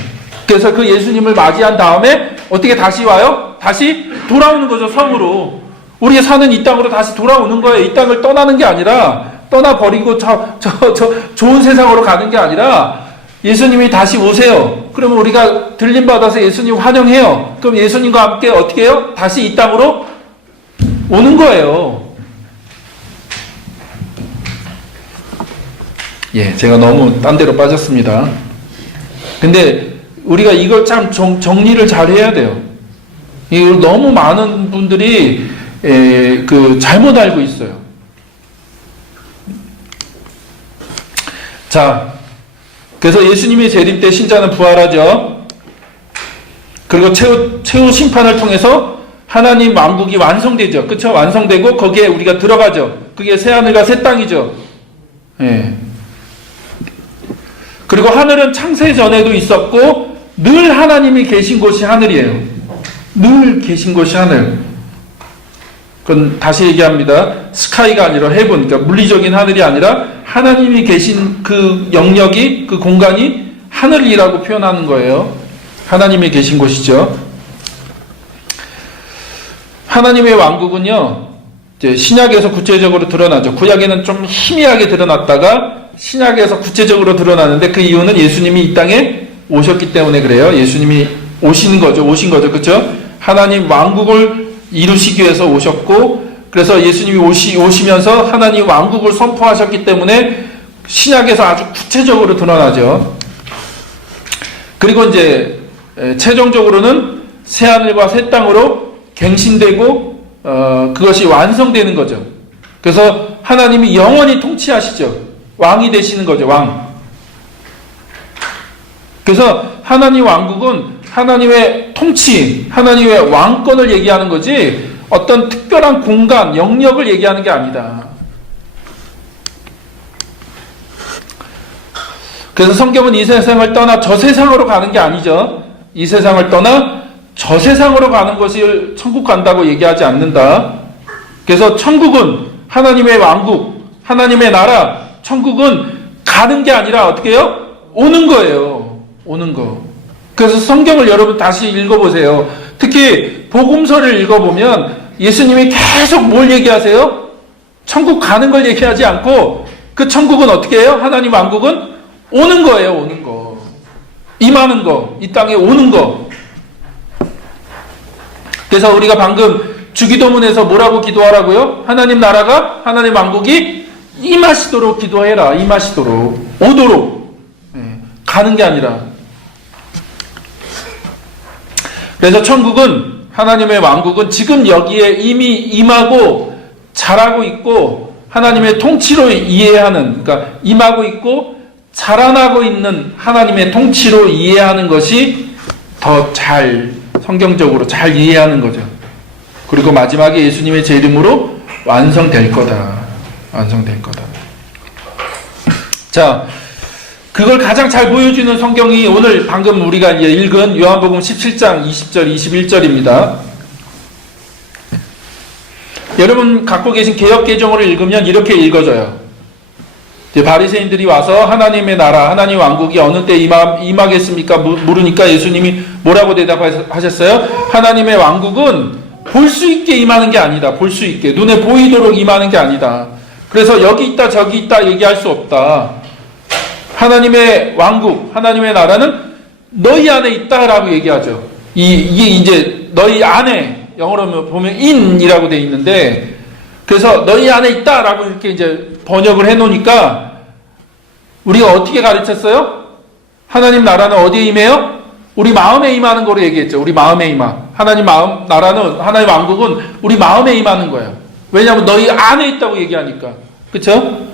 그래서 그 예수님을 맞이한 다음에 어떻게 다시 와요? 다시 돌아오는 거죠. 성으로. 우리가 사는 이 땅으로 다시 돌아오는 거예요. 이 땅을 떠나는 게 아니라, 떠나버리고 좋은 세상으로 가는 게 아니라 예수님이 다시 오세요. 그러면 우리가 들림받아서 예수님 환영해요. 그럼 예수님과 함께 어떻게 해요? 다시 이 땅으로 오는 거예요. 예, 제가 너무 딴 데로 빠졌습니다. 근데 우리가 이걸 참 정리를 잘 해야 돼요. 이걸 너무 많은 분들이 잘못 알고 있어요. 자, 그래서 예수님이 재림 때 신자는 부활하죠. 그리고 최후 심판을 통해서 하나님 왕국이 완성되죠. 그쵸? 완성되고 거기에 우리가 들어가죠. 그게 새하늘과 새 땅이죠. 예. 그리고 하늘은 창세 전에도 있었고 늘 하나님이 계신 곳이 하늘이에요. 늘 계신 곳이 하늘. 그건 다시 얘기합니다. 스카이가 아니라 헤븐, 그러니까 물리적인 하늘이 아니라 하나님이 계신 그 영역이, 그 공간이 하늘이라고 표현하는 거예요. 하나님이 계신 곳이죠. 하나님의 왕국은요, 이제 신약에서 구체적으로 드러나죠. 구약에는 좀 희미하게 드러났다가 신약에서 구체적으로 드러나는데, 그 이유는 예수님이 이 땅에 오셨기 때문에 그래요. 예수님이 오신 거죠. 그렇죠? 하나님 왕국을 이루시기 위해서 오셨고, 그래서 예수님이 오시면서 하나님 왕국을 선포하셨기 때문에 신약에서 아주 구체적으로 드러나죠. 그리고 이제 최종적으로는 새하늘과 새 땅으로 갱신되고 그것이 완성되는 거죠. 그래서 하나님이 영원히 통치하시죠. 왕이 되시는 거죠. 왕. 그래서 하나님 왕국은 하나님의 통치, 하나님의 왕권을 얘기하는 거지 어떤 특별한 공간, 영역을 얘기하는 게 아니다. 그래서 성경은 이 세상을 떠나 저 세상으로 가는 게 아니죠. 이 세상을 떠나 저 세상으로 가는 것을 천국 간다고 얘기하지 않는다. 그래서 천국은 하나님의 왕국, 하나님의 나라, 천국은 가는 게 아니라 어떻게 해요? 오는 거예요. 오는 거. 그래서 성경을 여러분 다시 읽어보세요. 특히 복음서를 읽어보면 예수님이 계속 뭘 얘기하세요? 천국 가는 걸 얘기하지 않고 그 천국은 어떻게 해요? 하나님 왕국은 오는 거예요. 오는 거. 임하는 거. 이 땅에 오는 거. 그래서 우리가 방금 주기도문에서 뭐라고 기도하라고요? 하나님 나라가, 하나님 왕국이 임하시도록 기도해라. 임하시도록. 오도록. 가는 게 아니라. 그래서 천국은, 하나님의 왕국은 지금 여기에 이미 임하고 자라고 있고 하나님의 통치로 이해하는, 그러니까 임하고 있고 자라나고 있는 하나님의 통치로 이해하는 것이 더 잘, 성경적으로 잘 이해하는 거죠. 그리고 마지막에 예수님의 제 이름으로 완성될 거다. 완성될 거다. 자, 그걸 가장 잘 보여주는 성경이 오늘 방금 우리가 이제 읽은 요한복음 17장 20절, 21절입니다. 여러분 갖고 계신 개역개정으로 읽으면 이렇게 읽어져요. 바리새인들이 와서 하나님의 나라, 하나님 왕국이 어느 때 임하겠습니까? 물으니까 예수님이 뭐라고 대답하셨어요? 하나님의 왕국은 볼 수 있게 임하는 게 아니다. 볼 수 있게. 눈에 보이도록 임하는 게 아니다. 그래서 여기 있다 저기 있다 얘기할 수 없다. 하나님의 왕국, 하나님의 나라는 너희 안에 있다라고 얘기하죠. 이게 이제 너희 안에, 영어로 보면 in이라고 되어 있는데, 그래서 너희 안에 있다라고 이렇게 이제 번역을 해 놓으니까 우리가 어떻게 가르쳤어요? 하나님 나라는 어디에 임해요? 우리 마음에 임하는 거로 얘기했죠. 우리 마음에 임하. 하나님 나라는, 하나님 왕국은 우리 마음에 임하는 거예요. 왜냐하면 너희 안에 있다고 얘기하니까. 그렇죠?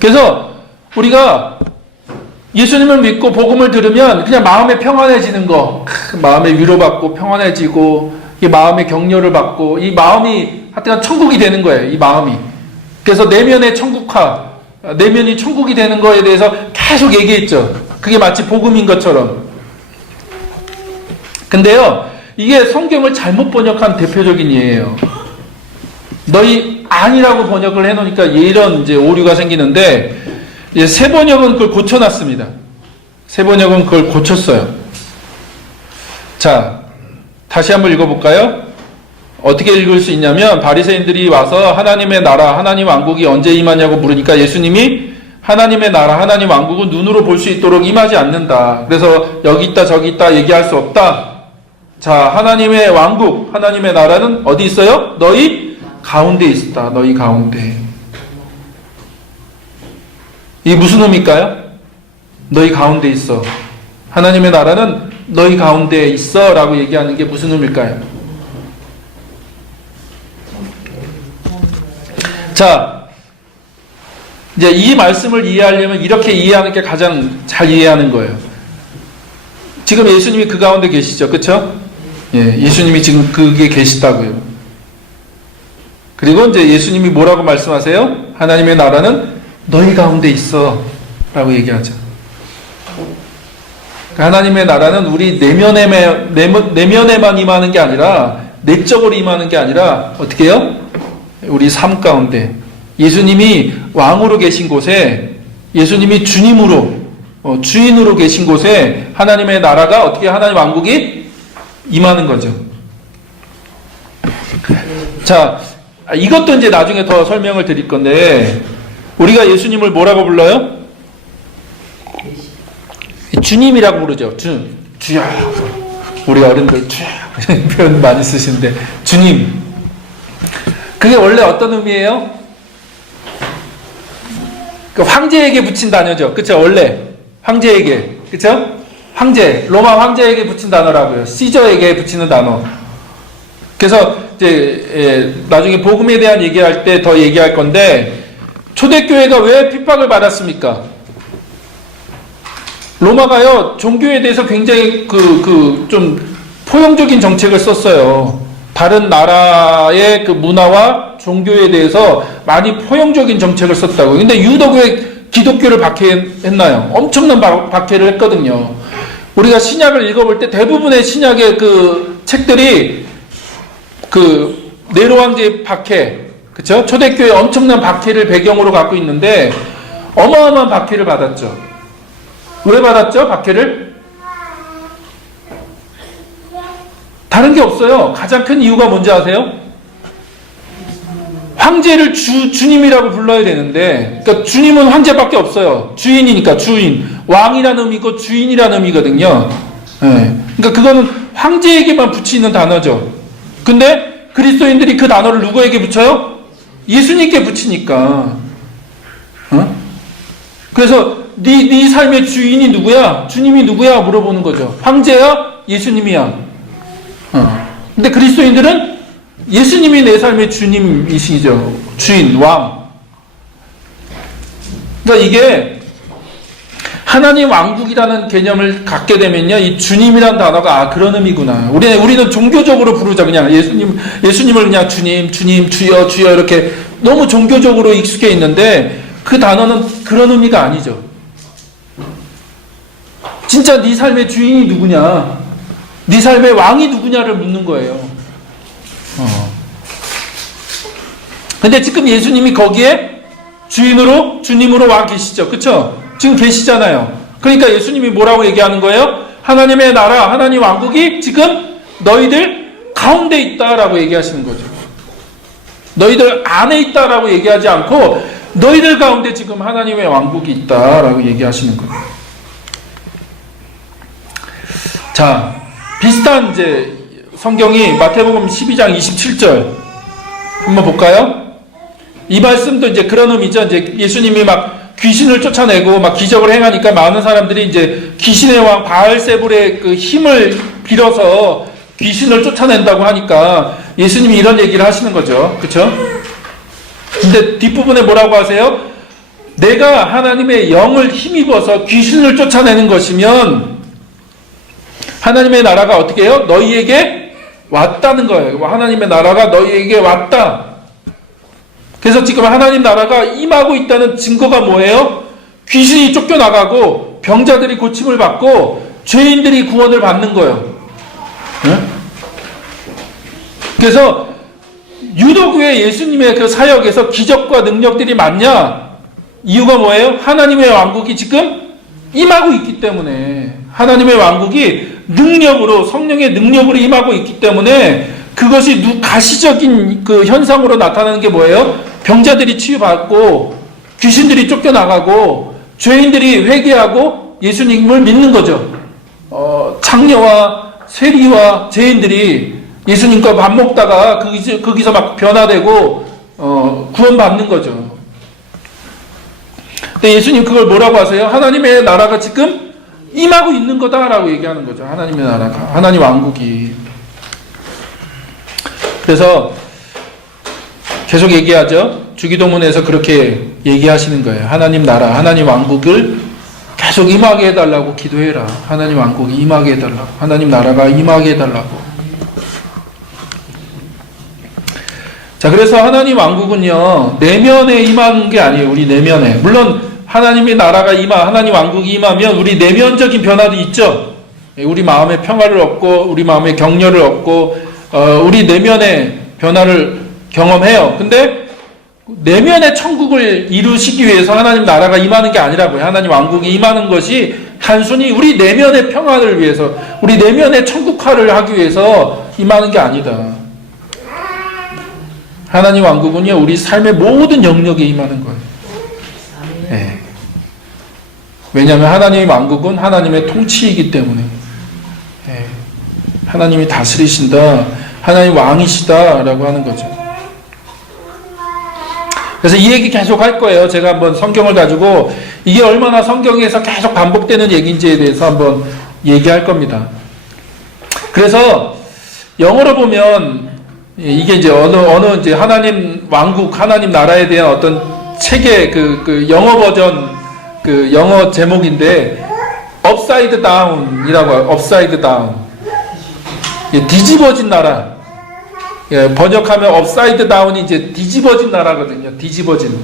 그래서 우리가 예수님을 믿고 복음을 들으면 그냥 마음에 평안해지는 거, 마음에 위로받고 평안해지고, 이 마음에 격려를 받고, 이 마음이 하여튼 천국이 되는 거예요. 이 마음이. 그래서 내면의 천국화, 내면이 천국이 되는 거에 대해서 계속 얘기했죠. 그게 마치 복음인 것처럼. 근데요, 이게 성경을 잘못 번역한 대표적인 예예요. 너희 아니라고 번역을 해놓으니까 이런 이제 오류가 생기는데, 새 번역은 그걸 고쳐놨습니다. 새 번역은 그걸 고쳤어요. 자, 다시 한번 읽어볼까요? 어떻게 읽을 수 있냐면, 바리새인들이 와서 하나님의 나라, 하나님 왕국이 언제 임하냐고 물으니까 예수님이 하나님의 나라, 하나님 왕국은 눈으로 볼 수 있도록 임하지 않는다. 그래서 여기 있다 저기 있다 얘기할 수 없다. 자, 하나님의 왕국, 하나님의 나라는 어디 있어요? 너희 가운데 있다. 너희 가운데. 이게 무슨 의미일까요? 너희 가운데 있어. 하나님의 나라는 너희 가운데 있어 라고 얘기하는 게 무슨 의미일까요? 자, 이제 이 말씀을 이해하려면 이렇게 이해하는 게 가장 잘 이해하는 거예요. 지금 예수님이 그 가운데 계시죠. 그렇죠? 예, 예수님이 지금 그게 계시다고요. 그리고 이제 예수님이 뭐라고 말씀하세요? 하나님의 나라는 너희 가운데 있어 라고 얘기하죠. 하나님의 나라는 우리 내면에만 임하는 게 아니라, 내적으로 임하는 게 아니라 어떻게 해요? 우리 삶 가운데, 예수님이 왕으로 계신 곳에, 예수님이 주님으로, 주인으로 계신 곳에 하나님의 나라가 어떻게, 하나님 왕국이 임하는 거죠. 자, 이것도 이제 나중에 더 설명을 드릴 건데, 우리가 예수님을 뭐라고 불러요? 주님이라고 부르죠. 주야. 우리 어른들 주야 표현 많이 쓰시는데, 주님. 그게 원래 어떤 의미예요? 그 황제에게 붙인 단어죠. 그쵸? 원래 황제에게, 그쵸? 황제, 로마 황제에게 붙인 단어라고요. 시저에게 붙이는 단어. 그래서 이제 나중에 복음에 대한 얘기할 때 더 얘기할 건데, 초대교회가 왜 핍박을 받았습니까? 로마가요, 종교에 대해서 굉장히 좀 포용적인 정책을 썼어요. 다른 나라의 그 문화와 종교에 대해서 많이 포용적인 정책을 썼다고. 근데 유독 왜 기독교를 박해했나요? 엄청난 박해를 했거든요. 우리가 신약을 읽어볼 때 대부분의 신약의 그 책들이 그 네로 황제의 박해, 그쵸? 초대교회 엄청난 박해를 배경으로 갖고 있는데 어마어마한 박해를 받았죠. 왜 받았죠? 박해를? 다른 게 없어요. 가장 큰 이유가 뭔지 아세요? 황제를 주님이라고 불러야 되는데, 그러니까 주님은 황제밖에 없어요. 주인이니까 주인. 왕이라는 의미고 주인이라는 의미거든요. 네. 그러니까 그거는 황제에게만 붙이는 단어죠. 근데 그리스도인들이 그 단어를 누구에게 붙여요? 예수님께 붙이니까. 그래서 네 삶의 주인이 누구야? 주님이 누구야? 물어보는 거죠. 황제야? 예수님이야? 근데 그리스도인들은 예수님이 내 삶의 주님이시죠. 주인, 왕. 그러니까 이게 하나님 왕국이라는 개념을 갖게 되면요, 이 주님이라는 단어가 그런 의미구나. 우리는 종교적으로 부르자. 그냥 예수님을 그냥 주님, 주여, 주여 이렇게 너무 종교적으로 익숙해 있는데 그 단어는 그런 의미가 아니죠. 진짜 네 삶의 주인이 누구냐, 네 삶의 왕이 누구냐를 묻는 거예요. 근데 지금 예수님이 거기에 주인으로, 주님으로 와 계시죠. 그쵸? 지금 계시잖아요. 그러니까 예수님이 뭐라고 얘기하는 거예요? 하나님의 나라, 하나님 왕국이 지금 너희들 가운데 있다라고 얘기하시는 거죠. 너희들 안에 있다라고 얘기하지 않고 너희들 가운데 지금 하나님의 왕국이 있다라고 얘기하시는 거예요. 자, 비슷한 이제 성경이 마태복음 12장 27절 한번 볼까요? 이 말씀도 이제 그런 의미죠. 이제 예수님이 막 귀신을 쫓아내고 막 기적을 행하니까 많은 사람들이 이제 귀신의 왕 바알세불의 그 힘을 빌어서 귀신을 쫓아낸다고 하니까 예수님이 이런 얘기를 하시는 거죠. 그렇죠? 근데 뒷부분에 뭐라고 하세요? 내가 하나님의 영을 힘입어서 귀신을 쫓아내는 것이면 하나님의 나라가 어떻게 해요? 너희에게 왔다는 거예요. 하나님의 나라가 너희에게 왔다. 그래서 지금 하나님 나라가 임하고 있다는 증거가 뭐예요? 귀신이 쫓겨나가고 병자들이 고침을 받고 죄인들이 구원을 받는 거예요. 네? 그래서 유독 왜 예수님의 그 사역에서 기적과 능력들이 많냐? 이유가 뭐예요? 하나님의 왕국이 지금 임하고 있기 때문에, 하나님의 왕국이 능력으로, 성령의 능력으로 임하고 있기 때문에 그것이 가시적인 그 현상으로 나타나는 게 뭐예요? 병자들이 치유받고 귀신들이 쫓겨나가고 죄인들이 회개하고 예수님을 믿는 거죠. 창녀와 세리와 죄인들이 예수님과 밥 먹다가 거기서 막 변화되고 구원받는 거죠. 근데 예수님 그걸 뭐라고 하세요? 하나님의 나라가 지금 임하고 있는 거다라고 얘기하는 거죠. 하나님의 나라가, 하나님 왕국이. 그래서 계속 얘기하죠. 주기도문에서 그렇게 얘기하시는 거예요. 하나님 나라, 하나님 왕국을 계속 임하게 해달라고 기도해라. 하나님 왕국이 임하게 해달라고, 하나님 나라가 임하게 해달라고. 자, 그래서 하나님 왕국은요, 내면에 임하는 게 아니에요. 우리 내면에. 물론 하나님의 나라가 하나님 왕국이 임하면 우리 내면적인 변화도 있죠. 우리 마음의 평화를 얻고 우리 마음의 격려를 얻고 우리 내면의 변화를 경험해요. 근데 내면의 천국을 이루시기 위해서 하나님 나라가 임하는 게 아니라고요. 하나님 왕국이 임하는 것이 단순히 우리 내면의 평화를 위해서, 우리 내면의 천국화를 하기 위해서 임하는 게 아니다. 하나님 왕국은요, 우리 삶의 모든 영역에 임하는 거예요. 네. 왜냐하면 하나님의 왕국은 하나님의 통치이기 때문에. 네. 하나님이 다스리신다, 하나님 왕이시다라고 하는 거죠. 그래서 이 얘기 계속 할 거예요. 제가 한번 성경을 가지고 이게 얼마나 성경에서 계속 반복되는 얘기인지에 대해서 한번 얘기할 겁니다. 그래서 영어로 보면 이게 이제 어느 이제 하나님 왕국, 하나님 나라에 대한 어떤 책의 그 영어 버전, 그 영어 제목인데 upside down이라고 해요. upside down. 뒤집어진 나라. 예, 번역하면 업사이드 다운이 이제 뒤집어진 나라거든요. 뒤집어진.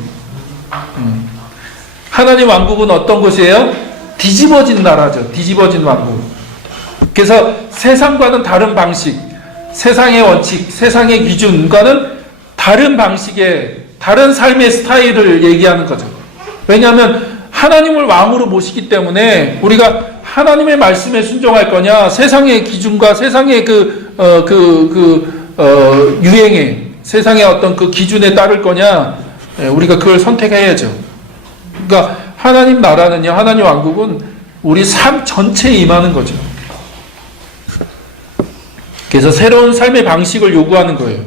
하나님 왕국은 어떤 곳이에요? 뒤집어진 나라죠. 뒤집어진 왕국. 그래서 세상과는 다른 방식, 세상의 원칙, 세상의 기준과는 다른 방식의, 다른 삶의 스타일을 얘기하는 거죠. 왜냐하면 하나님을 왕으로 모시기 때문에 우리가 하나님의 말씀에 순종할 거냐, 세상의 기준과 세상의 유행에, 세상의 어떤 그 기준에 따를 거냐, 우리가 그걸 선택해야죠. 그러니까 하나님 나라는요, 하나님 왕국은 우리 삶 전체에 임하는 거죠. 그래서 새로운 삶의 방식을 요구하는 거예요.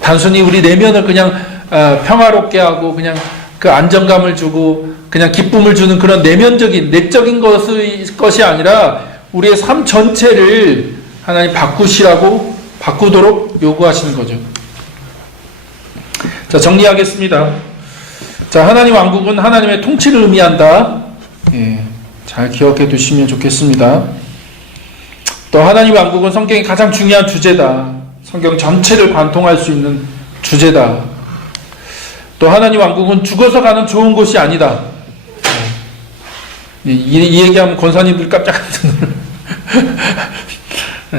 단순히 우리 내면을 그냥 평화롭게 하고 그냥 그 안정감을 주고 그냥 기쁨을 주는 그런 내면적인, 내적인 것이 아니라 우리의 삶 전체를 하나님 바꾸시라고 바꾸도록 요구하시는 거죠. 자, 정리하겠습니다. 자, 하나님 왕국은 하나님의 통치를 의미한다. 예, 잘 기억해 두시면 좋겠습니다. 또 하나님 왕국은 성경의 가장 중요한 주제다. 성경 전체를 관통할 수 있는 주제다. 또 하나님 왕국은 죽어서 가는 좋은 곳이 아니다. 이 얘기하면 권사님들 깜짝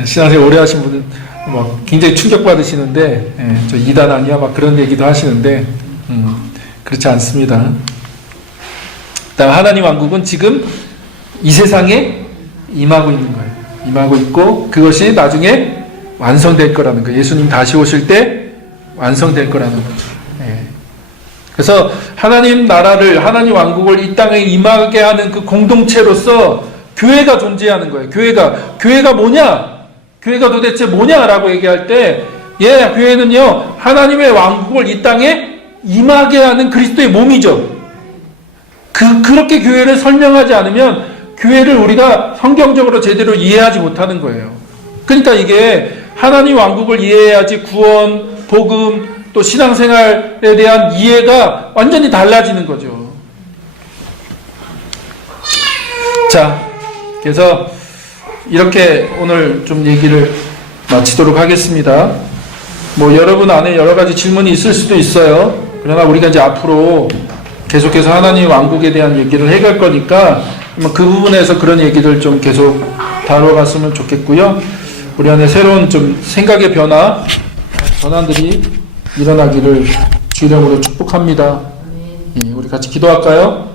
신앙생활 오래 하신 분은 막 굉장히 충격받으시는데, 저 이단 아니야? 막 그런 얘기도 하시는데, 그렇지 않습니다. 그다음 하나님 왕국은 지금 이 세상에 임하고 있는 거예요. 임하고 있고, 그것이 나중에 완성될 거라는 거예요. 예수님 다시 오실 때 완성될 거라는 거죠. 그래서 하나님 나라를, 하나님 왕국을 이 땅에 임하게 하는 그 공동체로서 교회가 존재하는 거예요. 교회가 뭐냐? 교회가 도대체 뭐냐라고 얘기할 때, 교회는요, 하나님의 왕국을 이 땅에 임하게 하는 그리스도의 몸이죠. 그렇게 교회를 설명하지 않으면 교회를 우리가 성경적으로 제대로 이해하지 못하는 거예요. 그러니까 이게 하나님 왕국을 이해해야지 구원, 복음, 또 신앙생활에 대한 이해가 완전히 달라지는 거죠. 자, 그래서 이렇게 오늘 좀 얘기를 마치도록 하겠습니다. 뭐 여러분 안에 여러 가지 질문이 있을 수도 있어요. 그러나 우리가 이제 앞으로 계속해서 하나님 왕국에 대한 얘기를 해갈 거니까 그 부분에서 그런 얘기를 좀 계속 다뤄갔으면 좋겠고요. 우리 안에 새로운 좀 생각의 전환들이 일어나기를 주이름으로 축복합니다. 우리 같이 기도할까요?